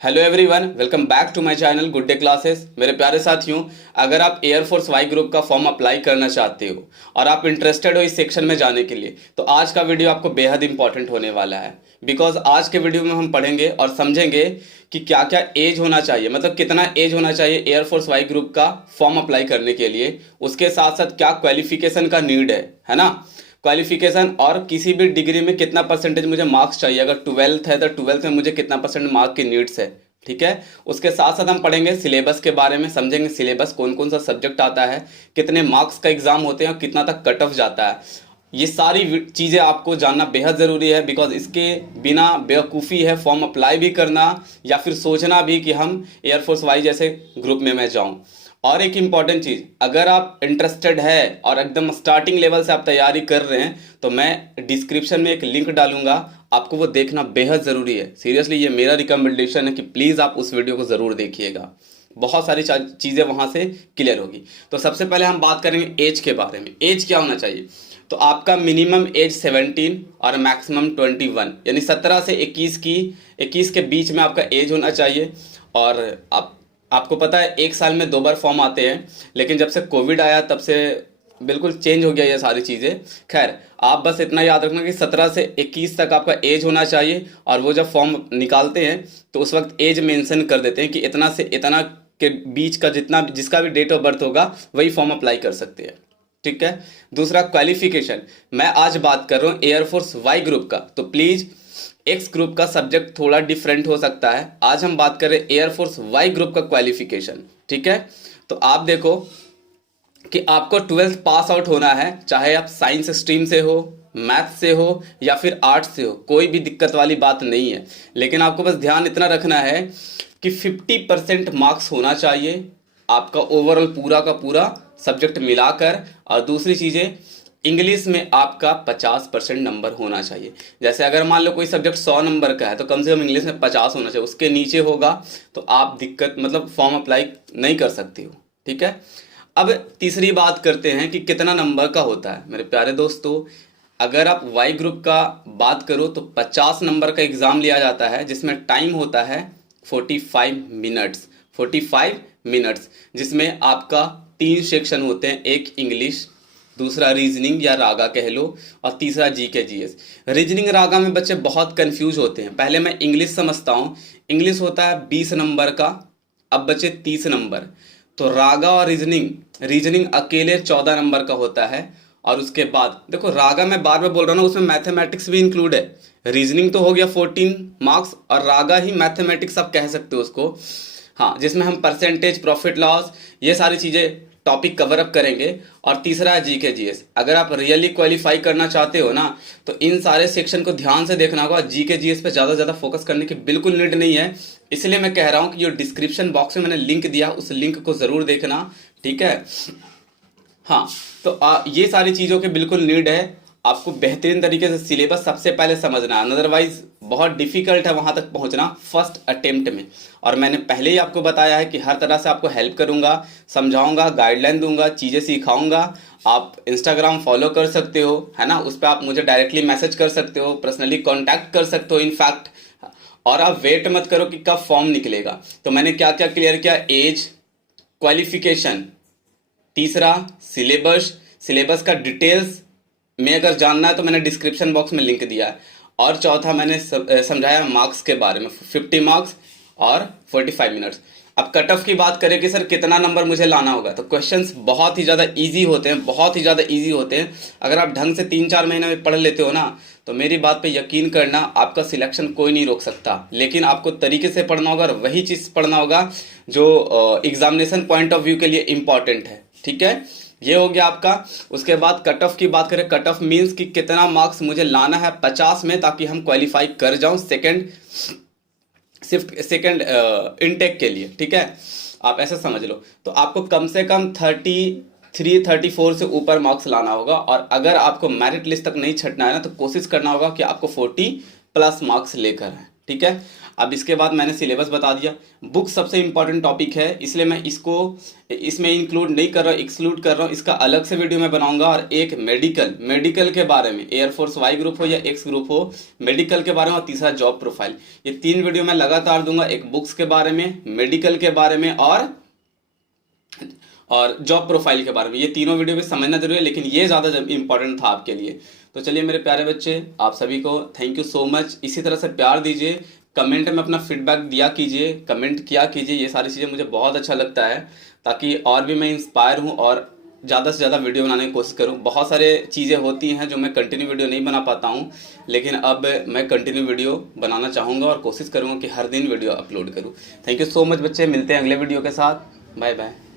Hello everyone, welcome back to my channel good day classes. मेरे प्यारे साथियों, अगर आप एयरफोर्स वाई ग्रुप का फॉर्म अप्लाई करना चाहते हो और आप इंटरेस्टेड हो इस सेक्शन में जाने के लिए, तो आज का वीडियो आपको बेहद इंपॉर्टेंट होने वाला है। बिकॉज आज के वीडियो में हम पढ़ेंगे और समझेंगे कि क्या क्या एज होना चाहिए, मतलब कितना एज होना चाहिए एयरफोर्स वाई ग्रुप का फॉर्म अप्लाई करने के लिए। उसके साथ साथ क्या क्वालिफिकेशन का नीड है ना, क्वालिफिकेशन, और किसी भी डिग्री में कितना परसेंटेज मुझे मार्क्स चाहिए। अगर 12th है तो 12th में मुझे कितना परसेंट मार्क की नीड्स है, ठीक है। उसके साथ साथ हम पढ़ेंगे सिलेबस के बारे में, समझेंगे सिलेबस कौन कौन सा सब्जेक्ट आता है, कितने मार्क्स का एग्जाम होते हैं और कितना तक कट ऑफ जाता है। ये सारी चीज़ें आपको जानना बेहद ज़रूरी है। बिकॉज इसके बिना बेवकूफ़ी है फॉर्म अप्लाई भी करना या फिर सोचना भी कि हम एयरफोर्स वाई जैसे ग्रुप में मैं जाऊं। और एक इम्पॉर्टेंट चीज़, अगर आप इंटरेस्टेड है और एकदम स्टार्टिंग लेवल से आप तैयारी कर रहे हैं तो मैं डिस्क्रिप्शन में एक लिंक डालूंगा, आपको वो देखना बेहद ज़रूरी है। सीरियसली ये मेरा रिकमेंडेशन है कि प्लीज़ आप उस वीडियो को ज़रूर देखिएगा, बहुत सारी चीज़ें वहाँ से क्लियर होगी। तो सबसे पहले हम बात करेंगे एज के बारे में। एज क्या होना चाहिए, तो आपका मिनिमम एज 17 और मैक्सिमम 21, यानी 17 से 21 के बीच में आपका एज होना चाहिए। और आपको पता है 1 साल में 2 बार फॉर्म आते हैं, लेकिन जब से कोविड आया तब से बिल्कुल चेंज हो गया ये सारी चीज़ें। खैर, आप बस इतना याद रखना कि 17 से 21 तक आपका एज होना चाहिए। और वो जब फॉर्म निकालते हैं तो उस वक्त एज मेंशन कर देते हैं कि इतना से इतना के बीच का जिसका भी डेट ऑफ बर्थ होगा वही फॉर्म अप्लाई कर सकते हैं, ठीक है। दूसरा क्वालिफिकेशन, मैं आज बात कर रहा हूँ एयरफोर्स वाई ग्रुप का, तो प्लीज़ एक्स ग्रुप का सब्जेक्ट थोड़ा डिफरेंट हो सकता है। आज हम बात करें एयरफोर्स वाई ग्रुप का क्वालिफिकेशन, ठीक है। तो आप देखो कि आपको 12th पास आउट होना है, चाहे आप साइंस स्ट्रीम से हो, मैथ से हो या फिर आर्ट्स से हो, कोई भी दिक्कत वाली बात नहीं है। लेकिन आपको बस ध्यान इतना रखना है कि 50% मार्क्स होना चाहिए आपका ओवरऑल पूरा का पूरा सब्जेक्ट मिलाकर। और दूसरी चीज़ें, इंग्लिश में आपका 50% नंबर होना चाहिए। जैसे अगर मान लो कोई सब्जेक्ट 100 नंबर का है तो कम से कम इंग्लिश में 50 होना चाहिए। उसके नीचे होगा तो आप दिक्कत, मतलब फॉर्म अप्लाई नहीं कर सकती हो, ठीक है। अब तीसरी बात करते हैं कि कितना नंबर का होता है। मेरे प्यारे दोस्तों, अगर आप वाई ग्रुप का बात करो तो 50 नंबर का एग्ज़ाम लिया जाता है, जिसमें टाइम होता है 45 मिनट्स, जिसमें आपका 3 सेक्शन होते हैं, एक इंग्लिश, दूसरा रीजनिंग या रागा कह लो, और तीसरा जीके जीएस। रीजनिंग रागा में बच्चे बहुत कंफ्यूज होते हैं। पहले मैं इंग्लिश समझता हूँ। इंग्लिश होता है 20 नंबर का, अब बचे 30 नंबर। तो रागा और रीजनिंग अकेले 14 नंबर का होता है। और उसके बाद देखो, रागा मैं बार बार बोल रहा हूँ ना, उसमें मैथमेटिक्स भी इंक्लूड है। रीजनिंग तो हो गया 14 मार्क्स, और रागा ही मैथमेटिक्स आप कह सकते हो उसको, हाँ, जिसमें हम परसेंटेज, प्रॉफिट लॉस, ये सारी चीज़ें टॉपिक कवर अप करेंगे। और तीसरा है जीके जीएस। अगर आप रियली क्वालिफाई करना चाहते हो ना तो इन सारे सेक्शन को ध्यान से देखना होगा। जीके जीएस पे ज़्यादा फोकस करने की बिल्कुल नीड नहीं है। इसलिए मैं कह रहा हूँ कि जो डिस्क्रिप्शन बॉक्स में मैंने लिंक दिया उस लिंक को ज़रूर देखना, ठीक है। हाँ, तो ये सारी चीज़ों की बिल्कुल नीड है। आपको बेहतरीन तरीके से सिलेबस सबसे पहले समझना है, अदरवाइज बहुत डिफिकल्ट है वहाँ तक पहुँचना फर्स्ट अटेम्प्ट में। और मैंने पहले ही आपको बताया है कि हर तरह से आपको हेल्प करूँगा, समझाऊँगा, गाइडलाइन दूंगा, चीज़ें सिखाऊँगा। आप इंस्टाग्राम फॉलो कर सकते हो, है ना, उस पर आप मुझे डायरेक्टली मैसेज कर सकते हो, पर्सनली कॉन्टैक्ट कर सकते हो इनफैक्ट। और आप वेट मत करो कि कब फॉर्म निकलेगा। तो मैंने क्या क्या क्लियर किया, एज, क्वालिफिकेशन, तीसरा सिलेबस का डिटेल्स में अगर जानना है तो मैंने डिस्क्रिप्शन बॉक्स में लिंक दिया है। और चौथा मैंने समझाया मार्क्स के बारे में, 50 मार्क्स और 45 मिनट्स। अब कट ऑफ की बात करें कि सर कितना नंबर मुझे लाना होगा, तो क्वेश्चंस बहुत ही ज़्यादा इजी होते हैं, बहुत ही ज़्यादा इजी होते हैं। अगर आप ढंग से 3-4 महीने में पढ़ लेते हो ना तो मेरी बात पे यकीन करना, आपका सिलेक्शन कोई नहीं रोक सकता। लेकिन आपको तरीके से पढ़ना होगा और वही चीज़ पढ़ना होगा जो एग्जामिनेशन पॉइंट ऑफ व्यू के लिए इम्पॉर्टेंट है, ठीक है। ये हो गया आपका। उसके बाद कट ऑफ की बात करें, कट ऑफ मीन्स कि कितना मार्क्स मुझे लाना है 50 में ताकि हम क्वालिफाई कर जाऊं सेकंड इनटेक के लिए, ठीक है। आप ऐसा समझ लो। तो आपको कम से कम 33-34 से ऊपर मार्क्स लाना होगा। और अगर आपको मेरिट लिस्ट तक नहीं छटना है ना तो कोशिश करना होगा कि आपको 40+ मार्क्स लेकर आए, ठीक है। अब इसके बाद मैंने सिलेबस बता दिया। बुक सबसे इंपॉर्टेंट टॉपिक है, इसलिए मैं इसको इसमें इंक्लूड नहीं कर रहा हूँ, एक्सक्लूड कर रहा हूँ। इसका अलग से वीडियो मैं बनाऊंगा। और एक मेडिकल के बारे में, एयरफोर्स वाई ग्रुप हो या एक्स ग्रुप हो, मेडिकल के बारे में, और तीसरा जॉब प्रोफाइल। ये 3 वीडियो मैं लगातार दूंगा, एक बुक्स के बारे में, मेडिकल के बारे में और जॉब प्रोफाइल के बारे में। ये तीनों वीडियो भी समझना जरूरी है, लेकिन ये ज़्यादा इंपॉर्टेंट था आपके लिए। तो चलिए मेरे प्यारे बच्चे, आप सभी को थैंक यू सो मच। इसी तरह से प्यार दीजिए, कमेंट में अपना फीडबैक दिया कीजिए, कमेंट किया कीजिए। ये सारी चीज़ें मुझे बहुत अच्छा लगता है, ताकि और भी मैं इंस्पायर हूँ और ज़्यादा से ज़्यादा वीडियो बनाने की कोशिश करूँ। बहुत सारे चीज़ें होती हैं जो मैं कंटिन्यू वीडियो नहीं बना पाता हूँ, लेकिन अब मैं कंटिन्यू वीडियो बनाना चाहूँगा और कोशिश करूँगा कि हर दिन वीडियो अपलोड करूँ। थैंक यू सो मच बच्चे, मिलते हैं अगले वीडियो के साथ। Bye bye.